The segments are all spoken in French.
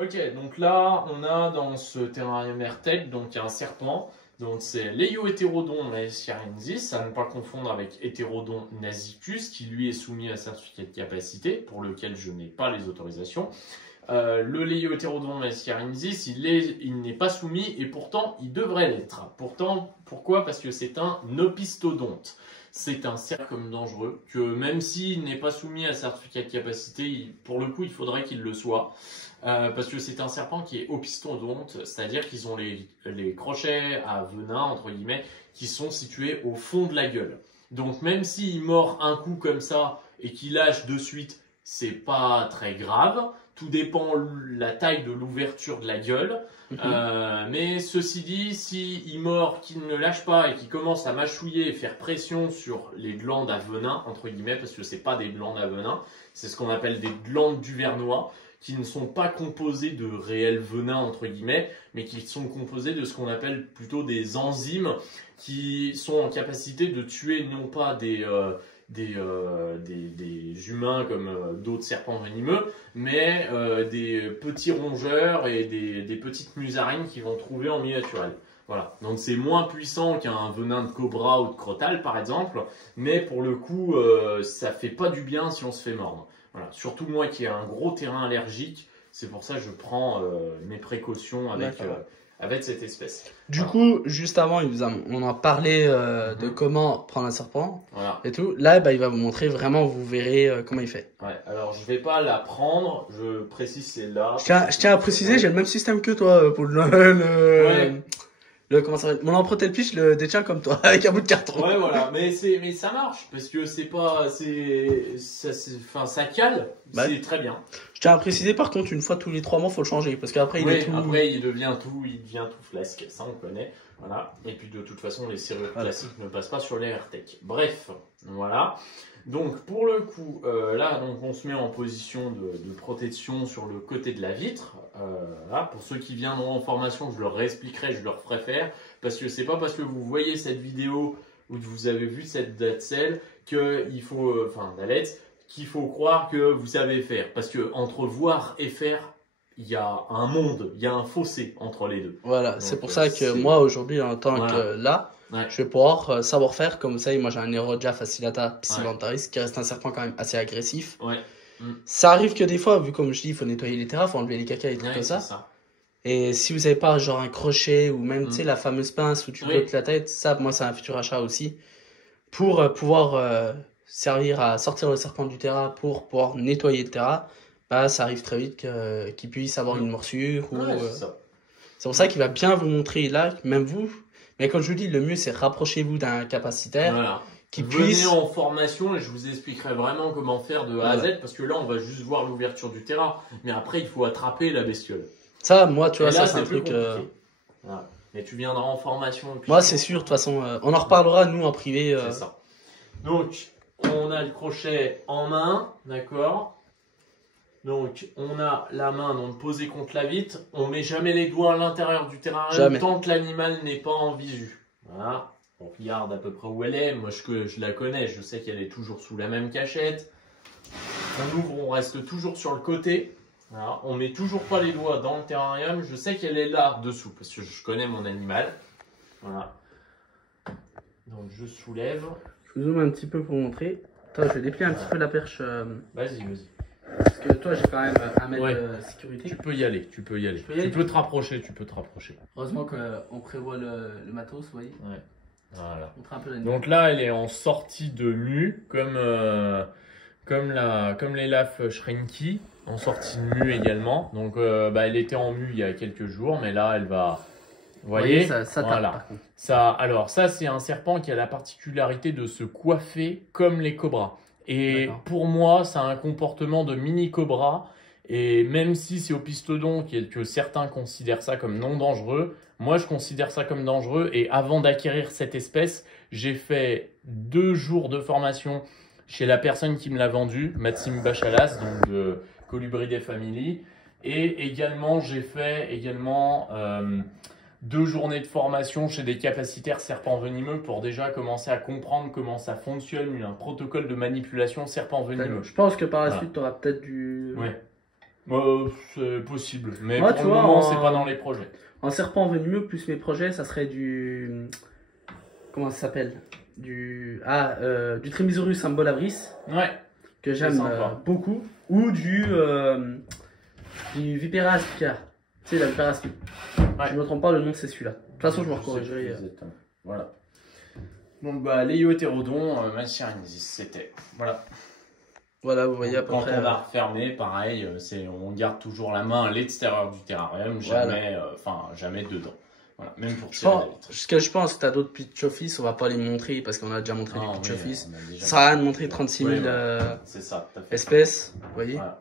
Ok, donc là, on a dans ce terrarium AirTech, donc il y a un serpent. Donc c'est Léiohétérodon naesiarensis, à ne pas confondre avec Hétérodon nasicus, qui lui est soumis à certificat de capacité, pour lequel je n'ai pas les autorisations. Le Léiohétérodon naesiarensis, il n'est pas soumis et pourtant il devrait l'être. Pourtant, pourquoi? Parce que c'est un opistodonte. C'est un serpent dangereux, que même s'il n'est pas soumis à certificat de capacité, pour le coup, il faudrait qu'il le soit. Parce que c'est un serpent qui est opistodonte, c'est-à-dire qu'ils ont les crochets à venin, entre guillemets, qui sont situés au fond de la gueule. Donc même s'il mord un coup comme ça et qu'il lâche de suite, c'est pas très grave. Tout dépend la taille de l'ouverture de la gueule. Mais ceci dit, s'il mord, qu'il ne lâche pas et qu'il commence à mâchouiller et faire pression sur les glandes à venin, entre guillemets, parce que c'est pas des glandes à venin, c'est ce qu'on appelle des glandes duvernois, qui ne sont pas composées de réels venins, entre guillemets, mais qui sont composées de ce qu'on appelle plutôt des enzymes qui sont en capacité de tuer non pas des humains comme d'autres serpents venimeux, mais des petits rongeurs et des petites musaraignes qu'ils vont trouver en milieu naturel. Voilà. Donc c'est moins puissant qu'un venin de cobra ou de crotale par exemple, mais pour le coup ça fait pas du bien si on se fait mordre. Voilà. Surtout moi qui ai un gros terrain allergique, c'est pour ça que je prends mes précautions avec cette espèce. Du Voilà. coup, juste avant, on en parlait de comment prendre un serpent Voilà. et tout. Là, bah, il va vous montrer vraiment, vous verrez comment il fait. Ouais, alors je vais pas la prendre, je précise c'est là. Je tiens à préciser, j'ai le même système que toi pour comment ça s'appelle, mon emprunté le pitch le détient comme toi, avec un bout de carton. Ouais, voilà, mais ça marche parce que c'est pas, enfin ça cale, Bah, c'est très bien. je tiens à préciser par contre, une fois tous les 3 mois, faut le changer parce qu'après il est tout. Après il devient tout flasque, ça on connaît, voilà. Et puis de toute façon les serrures classiques ne passent pas sur les AirTech. Bref, voilà. Donc pour le coup, là donc on se met en position de protection sur le côté de la vitre. Là, pour ceux qui viendront en formation, je leur réexpliquerai, je leur ferai faire, parce que c'est pas parce que vous voyez cette vidéo ou que vous avez vu cette datcelle qu'il faut, qu'il faut croire que vous savez faire, parce que entre voir et faire, il y a un monde, il y a un fossé entre les deux. Voilà, Donc, c'est pour ça que moi aujourd'hui en tant que là, ouais. je vais pouvoir savoir faire comme ça. Moi j'ai un Nerodia facilata pisciventaris qui reste un serpent quand même assez agressif. Ouais. Ça arrive que des fois, vu comme je dis, il faut nettoyer les terrains, il faut enlever les cacas et tout comme ça. Et si vous n'avez pas genre un crochet ou même tu sais la fameuse pince où tu bloques la tête, ça moi c'est un futur achat aussi pour pouvoir servir à sortir le serpent du terrain pour pouvoir nettoyer le terrain. Bah ça arrive très vite qu'il puisse avoir une morsure ou c'est pour ça qu'il va bien vous montrer là, même vous. Mais comme je vous dis, le mieux c'est rapprochez-vous d'un capacitaire. Voilà. Qui Venez en formation et je vous expliquerai vraiment comment faire de A à Z, parce que là on va juste voir l'ouverture du terrain, mais après il faut attraper la bestiole. Ça, moi tu vois, et là, ça c'est un truc. Voilà. Mais tu viendras en formation. Moi c'est sûr, de toute façon, on en reparlera nous en privé. C'est ça. Donc on a le crochet en main, d'accord. Donc on a la main donc posée contre la vitre. On met jamais les doigts à l'intérieur du terrarium tant que l'animal n'est pas en visu. Voilà. On regarde à peu près où elle est. Moi, je la connais. Je sais qu'elle est toujours sous la même cachette. On ouvre, on reste toujours sur le côté. Voilà. On met toujours pas les doigts dans le terrarium. Je sais qu'elle est là dessous parce que je connais mon animal. Voilà. Donc je soulève. Je vous zoome un petit peu pour vous montrer. Attends, je vais déplier un petit peu la perche. Vas-y. Parce que toi, j'ai quand même un mètre de sécurité. Tu peux y aller. Tu peux te rapprocher. Heureusement qu'on prévoit le matos, vous voyez. Ouais. Voilà. Donc là, elle est en sortie de mue, comme les lafes Shrinky, en sortie de mue également. Donc, elle était en mue il y a quelques jours, mais là, elle va. Vous voyez, ça voilà. Alors, ça, c'est un serpent qui a la particularité de se coiffer comme les cobras. Et pour moi, ça a un comportement de mini cobra. Et même si c'est opistodon que certains considèrent ça comme non dangereux, moi je considère ça comme dangereux. Et avant d'acquérir cette espèce, j'ai fait 2 jours de formation chez la personne qui me l'a vendu, Maxime Bachalas, donc de Colubridae Family. Et également, j'ai fait 2 journées de formation chez des capacitaires serpents venimeux pour déjà commencer à comprendre comment ça fonctionne, un protocole de manipulation serpent venimeux. Je pense que par la suite, tu auras peut-être du... Ouais. C'est possible, mais pour le moment, c'est pas dans les projets. En serpent venimeux, plus mes projets, ça serait du... Comment ça s'appelle? Du Trimysorus ambolabris. Ouais. Que j'aime beaucoup. Ou du Vipera aspica. Tu sais, la Vipera aspica. Ouais. Je ne me trompe pas, le nom c'est celui-là. De toute façon, je me recorrigerai. Voilà. Donc, Léiohétérodon, Malchiarensis, c'était. Voilà. Voilà, vous voyez à peu près. Quand on a refermé, pareil, on garde toujours la main à l'extérieur du terrarium, jamais, jamais dedans. Voilà, même pour tirer la vitre. Ce que je pense, tu as d'autres pitch office, on va pas les montrer parce qu'on a déjà montré les pitch office. Ça sert à rien de montrer 36 000 espèces, vous voyez. Voilà.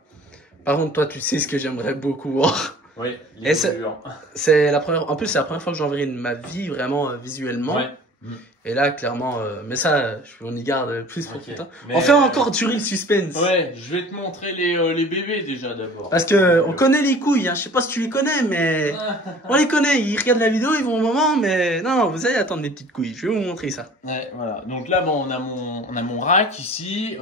Par contre, toi, tu sais ce que j'aimerais beaucoup voir. Oui, les c'est la première. En plus, c'est la première fois que j'en verrai de ma vie vraiment visuellement. Ouais. Et là, clairement, mais ça, on y garde plus pour plus tard. On fait encore durer le suspense. Ouais, je vais te montrer les bébés déjà d'abord. Parce que on connaît les couilles, hein. Je sais pas si tu les connais, mais on les connaît. Ils regardent la vidéo, ils vont au moment, mais non, vous allez attendre des petites couilles. Je vais vous montrer ça. Ouais, voilà. Donc là, on a mon rack ici,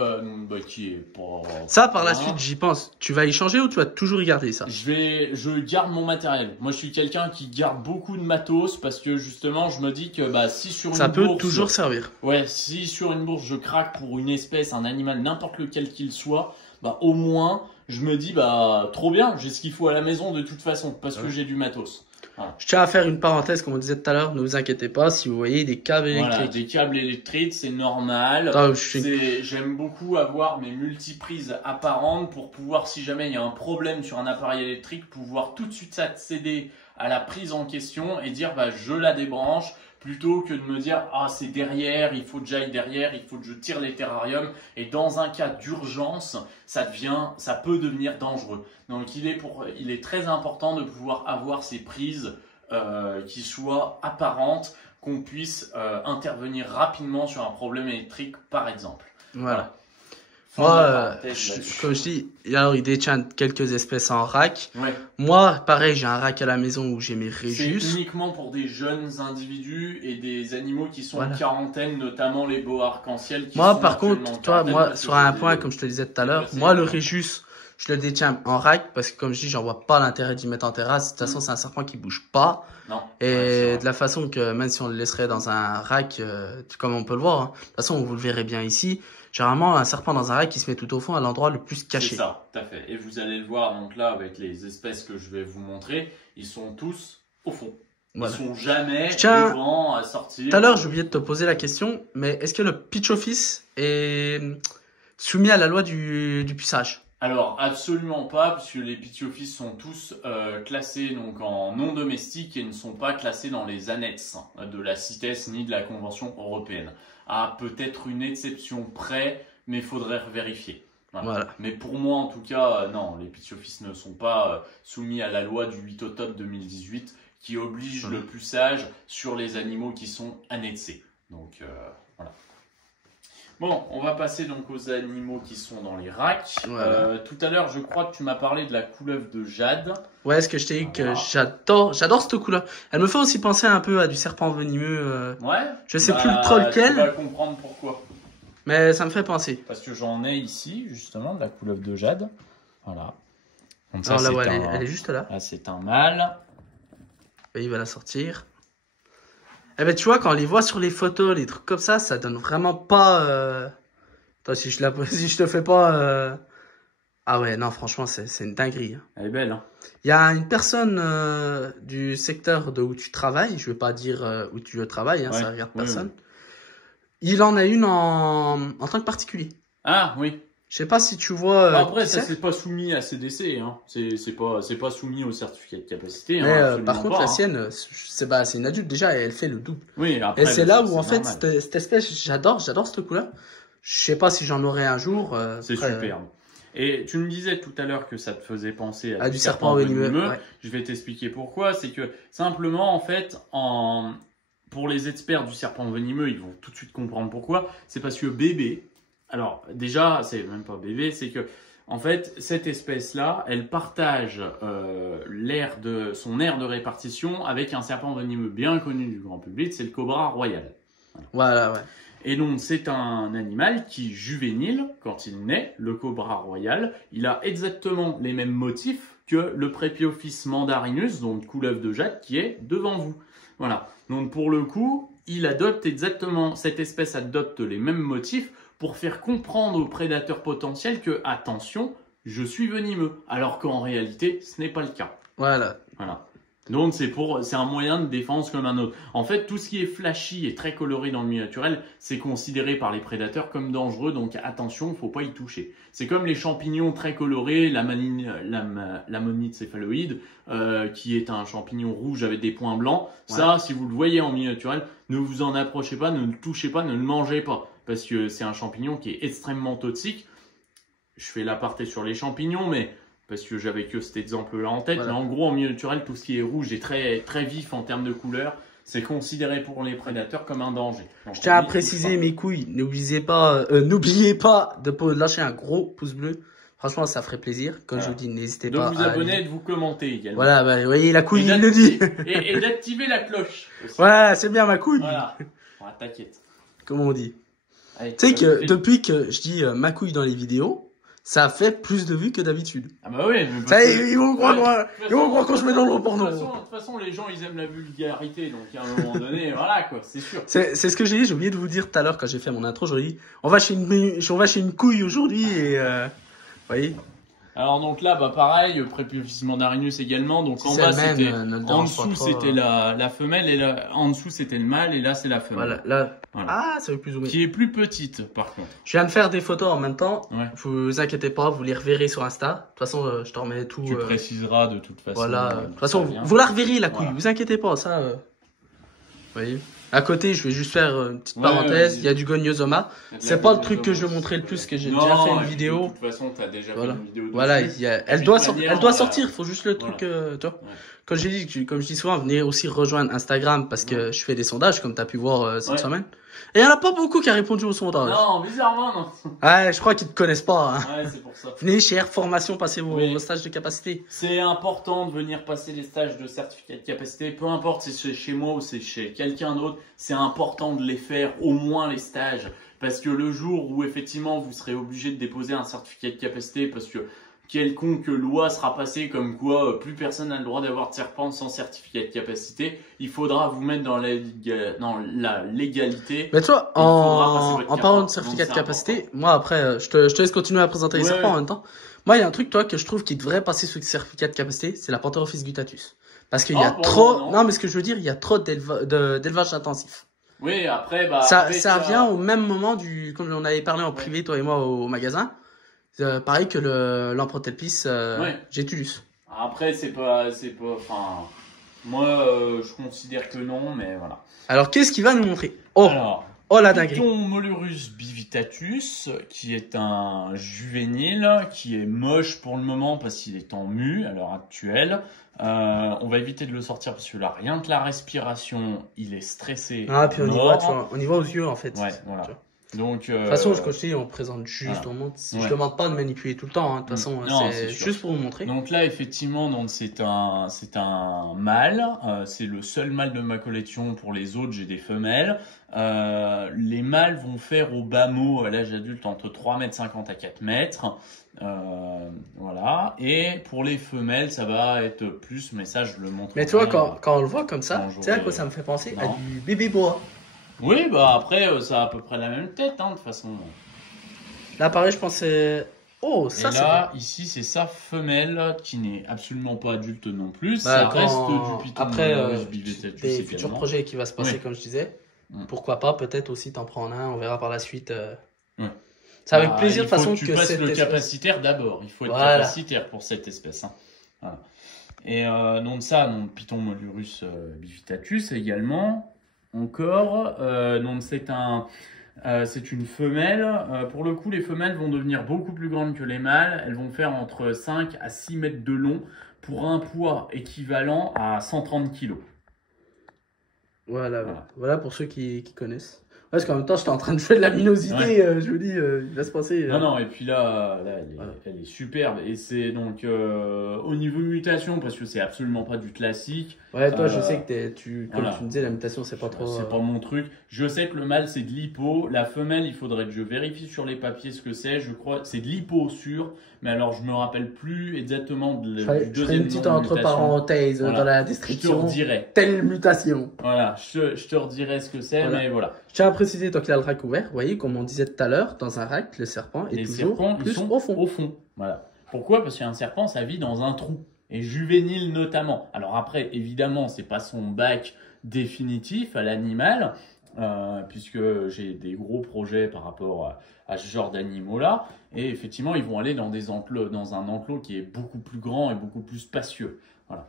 qui est pas. Ça, par la suite, j'y pense. Tu vas y changer ou tu vas toujours y garder ça? Je garde mon matériel. Moi, je suis quelqu'un qui garde beaucoup de matos parce que justement, je me dis que si sur une bourse, toujours servir. Ouais, si sur une bourse je craque pour une espèce, un animal, n'importe lequel qu'il soit, au moins je me dis trop bien, j'ai ce qu'il faut à la maison de toute façon parce que j'ai du matos. Voilà. Je tiens à faire une parenthèse, comme on disait tout à l'heure, ne vous inquiétez pas si vous voyez des câbles électriques. Voilà, des câbles électriques, c'est normal. J'aime beaucoup avoir mes multiprises apparentes pour pouvoir, si jamais il y a un problème sur un appareil électrique, pouvoir tout de suite accéder à la prise en question et dire je la débranche. Plutôt que de me dire c'est derrière, il faut que j'aille derrière, il faut que je tire les terrariums. Et dans un cas d'urgence, ça peut devenir dangereux. Donc il est très important de pouvoir avoir ces prises qui soient apparentes, qu'on puisse intervenir rapidement sur un problème électrique par exemple. Voilà. Moi, comme je dis, alors il détient quelques espèces en rack. Ouais. Moi, pareil, j'ai un rack à la maison où j'ai mes Rhésus. C'est uniquement pour des jeunes individus et des animaux qui sont en quarantaine, notamment les boas arc-en-ciel. Moi, par contre, moi, sur un point, comme je te disais tout à l'heure, moi, le Rhésus, je le détiens en rack parce que, comme je dis, j'en vois pas l'intérêt d'y mettre en terrasse. De toute façon, c'est un serpent qui bouge pas. Non. Et de la façon que, même si on le laisserait dans un rack, comme on peut le voir, de toute façon, vous le verrez bien ici. Généralement, un serpent dans un rack qui se met tout au fond à l'endroit le plus caché. C'est ça, tout à fait. Et vous allez le voir, donc là, avec les espèces que je vais vous montrer, ils sont tous au fond. Voilà. Ils sont jamais devant à sortir. Tout à l'heure, j'ai oublié de te poser la question, mais est-ce que le pitch office est soumis à la loi du puçage? Alors, absolument pas, puisque les pitch office sont tous classés donc en non domestique et ne sont pas classés dans les annexes de la CITES ni de la Convention européenne. À peut-être une exception près, mais il faudrait vérifier. Voilà. Mais pour moi, en tout cas, non, les pitch office ne sont pas soumis à la loi du 8 octobre 2018 qui oblige le puçage sur les animaux qui sont annexés. Donc, voilà. Bon, on va passer donc aux animaux qui sont dans les racks. Voilà. Tout à l'heure, je crois que tu m'as parlé de la couleuvre de jade. Ouais, ce que je t'ai dit que j'adore cette couleuvre. Elle me fait aussi penser un peu à du serpent venimeux. Ouais. Je sais plus trop lequel. Tu vas comprendre pourquoi. Mais ça me fait penser. Parce que j'en ai ici, justement, de la couleuvre de jade. Voilà. Donc ça, alors là, elle est juste là. Là, c'est un mâle. Et il va la sortir. Eh ben, tu vois, quand on les voit sur les photos, les trucs comme ça donne vraiment pas... Attends, si je te fais pas... Ah ouais, non, franchement, c'est une dinguerie. Hein. Elle est belle, hein. Il y a une personne du secteur de où tu travailles, je vais pas dire où tu travailles, hein, ça regarde personne. Oui. Il en a une en tant que particulier. Ah, oui. Je sais pas si tu vois. Après, ça c'est pas soumis à CDC, hein. C'est pas soumis au certificat de capacité. Mais hein, par contre, la sienne, c'est une adulte déjà, et elle fait le double. Oui. Après, et c'est là où en fait cette espèce, j'adore cette couleur. Je sais pas si j'en aurai un jour. C'est superbe. Et tu me disais tout à l'heure que ça te faisait penser à du serpent venimeux. Ouais. Je vais t'expliquer pourquoi. C'est que simplement, en fait, pour les experts du serpent venimeux, ils vont tout de suite comprendre pourquoi. C'est parce que bébé. Alors déjà, c'est même pas bébé, c'est que en fait cette espèce-là, elle partage son aire de répartition avec un serpent venimeux bien connu du grand public, c'est le cobra royal. Voilà, ouais. Et donc, c'est un animal qui, juvénile, quand il naît, le cobra royal, il a exactement les mêmes motifs que le Prépiophis mandarinus, donc couleuvre de jade, qui est devant vous. Voilà. Donc, pour le coup, cette espèce adopte les mêmes motifs pour faire comprendre aux prédateurs potentiels que, attention, je suis venimeux. Alors qu'en réalité, ce n'est pas le cas. Voilà. Donc c'est un moyen de défense comme un autre. En fait, tout ce qui est flashy et très coloré dans le milieu naturel, c'est considéré par les prédateurs comme dangereux, donc attention, faut pas y toucher. C'est comme les champignons très colorés, l'amonite céphaloïde, qui est un champignon rouge avec des points blancs. Ouais. Ça, si vous le voyez en milieu naturel, ne vous en approchez pas, ne le touchez pas, ne le mangez pas, parce que c'est un champignon qui est extrêmement toxique. Je fais l'aparté sur les champignons, mais parce que j'avais que cet exemple-là en tête. Voilà. Mais en gros, en milieu naturel, tout ce qui est rouge est très, très vif en termes de couleur. C'est considéré pour les prédateurs comme un danger. Donc, je tiens à préciser mes couilles. N'oubliez pas de lâcher un gros pouce bleu. Franchement, ça ferait plaisir. Comme je vous dis, n'hésitez pas à vous abonner et de vous commenter également. Voilà, bah, vous voyez, la couille, il le dit. Et d'activer la cloche aussi. Ouais, c'est bien ma couille. Voilà, t'inquiète. Comment on dit? Tu sais que depuis que je dis ma couille dans les vidéos, ça a fait plus de vues que d'habitude. Ah bah oui. Ils vont croire qu'on se met dans le porno. De toute façon, les gens, ils aiment la vulgarité. Donc, à un moment donné, voilà, quoi, c'est sûr. C'est ce que j'ai dit. J'ai oublié de vous dire tout à l'heure quand j'ai fait mon intro. J'ai dit, on va chez une couille aujourd'hui et, vous voyez. Alors, donc là, bah, pareil, Prépiophis mandarinus également. Donc, en bas, c'était, en dessous, c'était la femelle et là, en dessous, c'était le mâle et là, c'est la femelle. Voilà. Ah, ça veut plus zoomer. Qui est plus petite, par contre. Je viens de faire des photos en même temps. Ouais. Vous inquiétez pas, vous les reverrez sur Insta. De toute façon, je t'en remets tout. Tu préciseras de toute façon. Voilà. De toute façon, vous la reverrez, la couille. Voilà. Vous inquiétez pas, ça. Vous voyez. À côté, je vais juste faire une petite parenthèse. Il y a du goniosoma. C'est pas le truc que je vais montrer le plus, que j'ai déjà fait une vidéo. De toute façon, tu as déjà fait une vidéo. Voilà, elle doit sortir. Il faut juste le truc. Tu vois. Comme je dis souvent, venez aussi rejoindre Instagram parce que je fais des sondages, comme tu as pu voir cette semaine. Et il n'y en a pas beaucoup qui a répondu au sondage. Non, bizarrement, non. Ouais, je crois qu'ils te connaissent pas. Hein. Ouais, c'est pour ça. Venez chez Air Formation, passez vos stages de capacité. C'est important de venir passer les stages de certificat de capacité. Peu importe si c'est chez moi ou c'est chez quelqu'un d'autre, c'est important de les faire, au moins les stages. Parce que le jour où effectivement vous serez obligé de déposer un certificat de capacité, parce que quelconque loi sera passée comme quoi plus personne n'a le droit d'avoir de serpent sans certificat de capacité, il faudra vous mettre dans la légalité. Mais tu vois, en parlant de certificat de capacité, moi après, je te laisse continuer à présenter les serpents en même temps. Moi, il y a un truc, toi, que je trouve qui devrait passer sous le certificat de capacité, c'est la Pantherophis guttatus. Parce qu'il y a trop, non, mais ce que je veux dire, il y a trop d'élevage intensif. Oui, après, ça vient au même moment comme on avait parlé en privé, toi et moi, au magasin. Pareil que l'Amprotelpis Gétulus. Après, enfin, moi, je considère que non, mais voilà. Alors, qu'est-ce qu'il va nous montrer? La dinguerie. Python Molurus bivitatus, qui est un juvénile, qui est moche pour le moment parce qu'il est en mue à l'heure actuelle. On va éviter de le sortir parce que là, rien que la respiration, il est stressé. Ah, puis on y voit aux yeux en fait. Ouais, voilà. Donc, de toute façon, on présente juste, on montre. Je ne demande pas de manipuler tout le temps. Hein. De toute façon, c'est juste pour vous montrer. Donc là, effectivement, c'est un mâle. C'est le seul mâle de ma collection. Pour les autres, j'ai des femelles. Les mâles vont faire au bas mot à l'âge adulte entre 3,50 m à 4 mètres. Voilà. Et pour les femelles, ça va être plus, mais ça, je le montre. Mais tu vois, quand on le voit comme ça, tu sais à quoi ça me fait penser? À du bébé boa. Oui, bah après, ça a à peu près la même tête, hein, de toute façon. Là, pareil, je pensais... Oh, ça, c'est là, ici, c'est sa femelle, qui n'est absolument pas adulte non plus. Ça reste du Python Après, des futurs projets qui va se passer, comme je disais. Pourquoi pas, peut-être aussi t'en prendre un, on verra par la suite. C'est avec plaisir, de toute façon, que tu passes le capacitaire d'abord. Il faut être capacitaire pour cette espèce. Hein. Voilà. Et donc Python Molurus bivitatus également. Encore, donc c'est une femelle. Pour le coup, les femelles vont devenir beaucoup plus grandes que les mâles. Elles vont faire entre 5 à 6 mètres de long pour un poids équivalent à 130 kg. Voilà pour ceux qui connaissent. Parce qu'en même temps, j'étais en train de faire de la luminosité, je me dis, il va se passer. Non, et puis là elle est superbe. Et c'est donc au niveau mutation, parce que c'est absolument pas du classique. Ouais, toi, je sais que comme tu me disais, la mutation, c'est pas trop. C'est pas mon truc. Je sais que le mâle, c'est de l'hippo. La femelle, il faudrait que je vérifie sur les papiers ce que c'est. Je crois que c'est de l'hippo sûr. Mais alors, je me rappelle plus exactement du deuxième je ferai une petite entre parenthèses dans la description. Je te redirai. Telle mutation. Voilà, je te redirai ce que c'est, mais voilà. Je tiens à préciser, toi qui as le rack ouvert, vous voyez, comme on disait tout à l'heure, dans un rack, le serpent est toujours plus au fond. Au fond. Voilà. Pourquoi? Parce qu'un serpent, ça vit dans un trou. Et juvénile notamment. Alors après, évidemment, c'est pas son bac définitif à l'animal, puisque j'ai des gros projets par rapport à ce genre d'animaux-là. Et effectivement, ils vont aller dans un enclos qui est beaucoup plus grand et beaucoup plus spacieux. Voilà.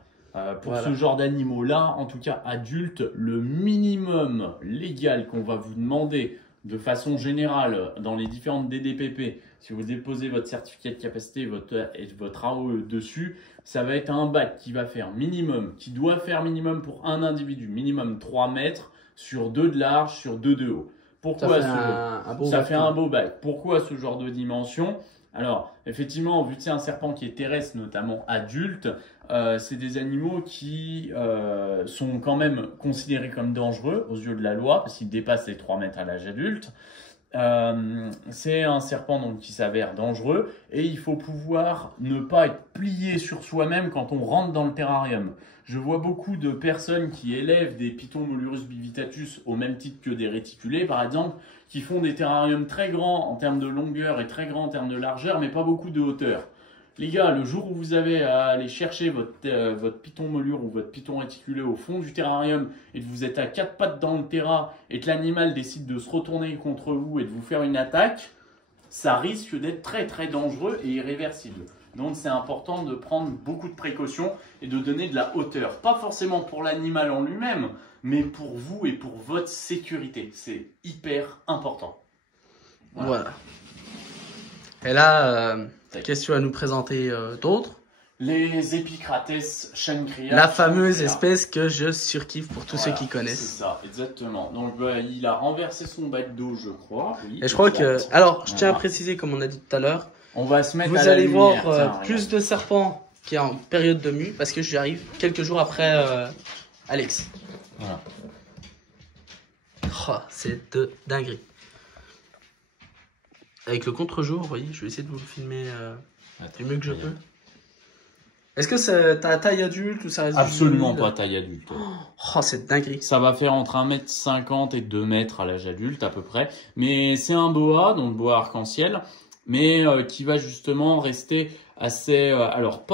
Pour ce genre d'animaux-là, en tout cas adultes, le minimum légal qu'on va vous demander de façon générale dans les différentes DDPP, si vous déposez votre certificat de capacité et votre AOE dessus, ça va être un bac qui doit faire minimum pour un individu, minimum 3 mètres sur 2 de large, sur 2 de haut. Pourquoi ça fait un beau bac. Pourquoi ce genre de dimension? Alors, effectivement, vu que c'est un serpent qui est terrestre, notamment adulte, c'est des animaux qui sont quand même considérés comme dangereux aux yeux de la loi, parce qu'ils dépassent les 3 mètres à l'âge adulte. C'est un serpent donc, qui s'avère dangereux et il faut pouvoir ne pas être plié sur soi-même quand on rentre dans le terrarium. Je vois beaucoup de personnes qui élèvent des pitons Molurus bivitatus au même titre que des réticulés par exemple, qui font des terrariums très grands en termes de longueur et très grands en termes de largeur mais pas beaucoup de hauteur. Les gars, le jour où vous avez à aller chercher votre python molure ou votre python réticulé au fond du terrarium et que vous êtes à 4 pattes dans le terrain et que l'animal décide de se retourner contre vous et de vous faire une attaque, ça risque d'être très très dangereux et irréversible. Donc c'est important de prendre beaucoup de précautions et de donner de la hauteur. Pas forcément pour l'animal en lui-même, mais pour vous et pour votre sécurité. C'est hyper important. Voilà. Et là, qu'est-ce que tu vas nous présenter d'autres? Les Epicrates chancrea. La fameuse espèce que je surkiffe pour tous ceux qui connaissent. C'est ça, exactement. Donc il a renversé son bac d'eau, je crois. Oui, et je crois que... Alors, je tiens à préciser, comme on a dit tout à l'heure, on va se mettre vous à la allez lumière, voir plus de serpents qui est en période de mue, parce que j'arrive quelques jours après Alex. Voilà. Oh, c'est de dinguerie. Avec le contre-jour, vous voyez, je vais essayer de vous le filmer du mieux que je peux. Est-ce que c'est ta taille adulte ou ça reste absolument pas taille adulte. Oh, c'est dinguerie. Ça va faire entre 1,50 m et 2 m à l'âge adulte à peu près. Mais c'est un boa, donc boa arc-en-ciel, mais qui va justement rester assez... alors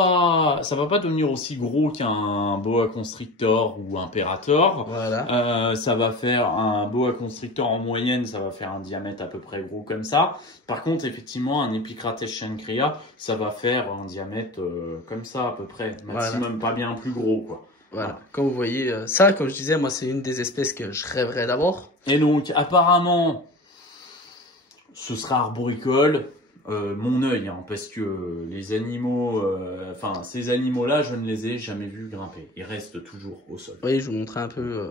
ça va pas devenir aussi gros qu'un boa constrictor ou imperator. Voilà. Ça va faire un boa constrictor en moyenne, ça va faire un diamètre à peu près gros comme ça. Par contre, effectivement, un Epicrates chancrea, ça va faire un diamètre comme ça à peu près, maximum, pas bien plus gros quoi. Voilà, comme vous voyez, ça, comme je disais, moi c'est une des espèces que je rêverais d'avoir. Et donc, apparemment, ce sera arboricole. Mon œil, hein, parce que les animaux, ces animaux-là, je ne les ai jamais vus grimper. Ils restent toujours au sol. Oui, je vous montrais un peu,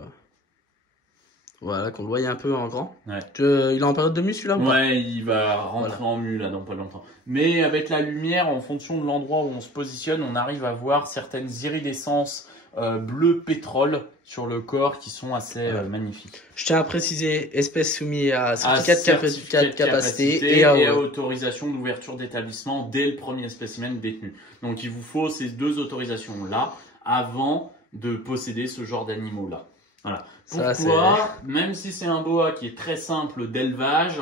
voilà, qu'on le voyait un peu en grand. Ouais. Il est en période de mue celui-là? Ouais, il va rentrer en mue là dans pas longtemps. Mais avec la lumière, en fonction de l'endroit où on se positionne, on arrive à voir certaines iridescences bleu pétrole sur le corps qui sont assez magnifiques. Je tiens à préciser, espèce soumise à certificat de capacité et à autorisation d'ouverture d'établissement dès le premier spécimen détenu. Donc il vous faut ces 2 autorisations-là avant de posséder ce genre d'animaux-là. Voilà. Pourquoi, même si c'est un boa qui est très simple d'élevage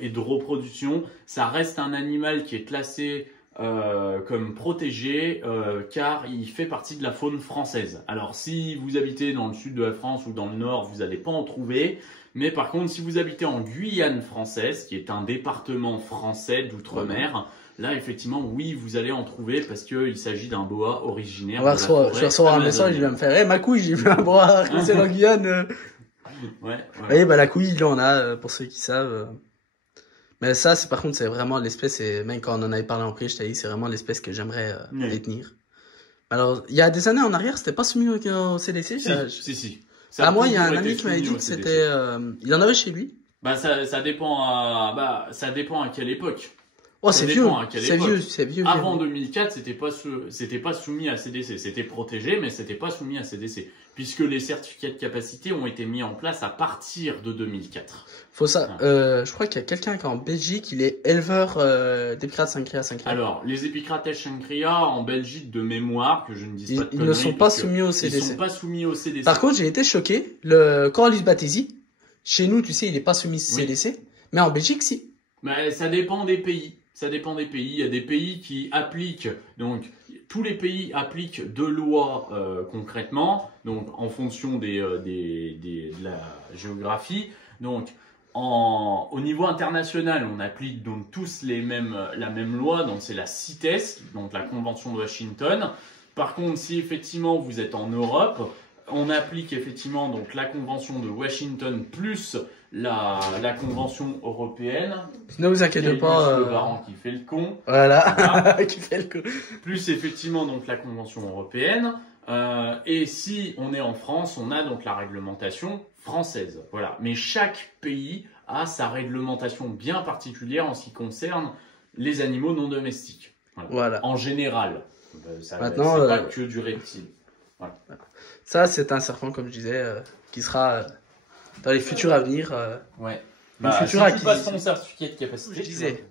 et de reproduction, ça reste un animal qui est classé comme protégé car il fait partie de la faune française. Alors si vous habitez dans le sud de la France ou dans le nord, vous n'allez pas en trouver. Mais par contre, si vous habitez en Guyane française, qui est un département français d'outre-mer, là effectivement, oui, vous allez en trouver parce qu'il s'agit d'un boa originaire de la forêt. Je vais recevoir un message, il va me faire « Eh, ma couille, j'ai vu un boa arc-en-ciel en Guyane !» Ouais. Oui, bah la couille, il en a, pour ceux qui savent. Mais ça, par contre, c'est vraiment l'espèce, et même quand on en avait parlé en prix, je t'ai dit, c'est vraiment l'espèce que j'aimerais détenir. Alors, il y a des années en arrière, c'était pas soumis au CDC? Si. Ah, moi, il y a un ami qui m'avait dit que c'était. Il en avait chez lui. Bah, ça dépend ça dépend à quelle époque. Oh, c'est vieux. C'est vieux. Avant 2004, c'était pas soumis à CDC. C'était protégé, mais c'était pas soumis à CDC. Puisque les certificats de capacité ont été mis en place à partir de 2004. Je crois qu'il y a quelqu'un qui est en Belgique, il est éleveur d'épicrates Sankria. Alors, les épicrates Sankria en Belgique de mémoire, que je ne dise pas de conneries. Ils ne sont pas soumis au CDC. Ils sont pas soumis au CDC. Par contre, j'ai été choqué. Le Corylus battesi, chez nous, tu sais, il n'est pas soumis au CDC. Mais en Belgique, si. Mais ça dépend des pays. Ça dépend des pays. Il y a des pays qui appliquent, donc tous les pays appliquent deux lois concrètement, donc en fonction de la géographie. Donc au niveau international, on applique donc tous la même loi, donc c'est la CITES, donc la Convention de Washington. Par contre, si effectivement vous êtes en Europe, on applique effectivement donc la Convention de Washington plus la Convention européenne. Ne vous inquiétez pas. Le baron qui fait le con. Voilà. Qui fait le con. Plus effectivement donc la Convention européenne. Et si on est en France, on a donc la réglementation française. Voilà. Mais chaque pays a sa réglementation bien particulière en ce qui concerne les animaux non domestiques. Voilà. En général. Maintenant, c'est pas que du reptile. Voilà. Ça, c'est un serpent, comme je disais, qui sera dans les futurs à venir. Ouais. Si tu passes ton certificat de capacité, je disais,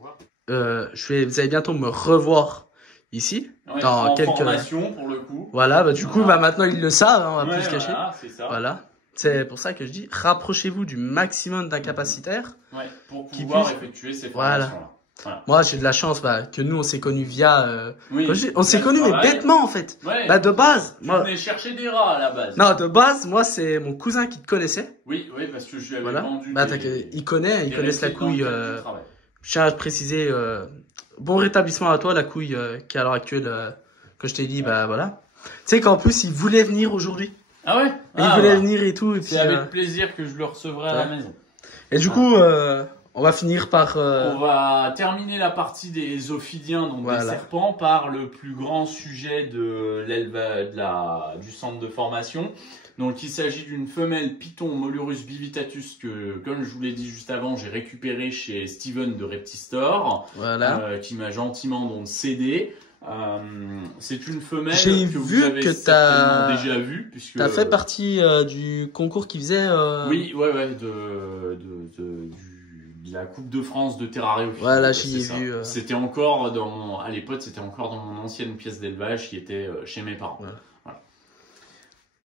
vous allez bientôt me revoir ici. Ouais, dans quelques formation pour le coup. Voilà, du coup, maintenant ils le savent, hein, on va plus se cacher. Voilà, c'est ça. Voilà. C'est pour ça que je dis, rapprochez-vous du maximum d'un capacitaire. Ouais, pour pouvoir effectuer ces formations-là. Voilà. Moi, j'ai de la chance que nous, on s'est connus via... on s'est connus, mais travail. Bêtement, en fait. Ouais. De base... Tu venais chercher des rats, à la base. Non, de base, moi, c'est mon cousin qui te connaissait. Oui, parce que je lui avais vendu il connaissent la couille. Je tiens à te préciser, bon rétablissement à toi, la couille qui, à l'heure actuelle, que je t'ai dit, voilà. Tu sais qu'en plus, il voulait venir aujourd'hui. Ah ouais il voulait venir et tout. C'est avec plaisir que je le recevrai à la maison. Et du coup... on va finir par... On va terminer la partie des ophidiens, donc des serpents, par le plus grand sujet du centre de formation. Donc il s'agit d'une femelle python Molurus bivitatus que, comme je vous l'ai dit juste avant, j'ai récupéré chez Steven de Reptistore, qui m'a gentiment donc cédé. C'est une femelle que vous avez certainement déjà vue. Tu as fait partie du concours qui faisait... Oui, de la Coupe de France de terrariophilie. Voilà, j'y ai vu. C'était encore à l'époque, c'était encore dans mon ancienne pièce d'élevage qui était chez mes parents.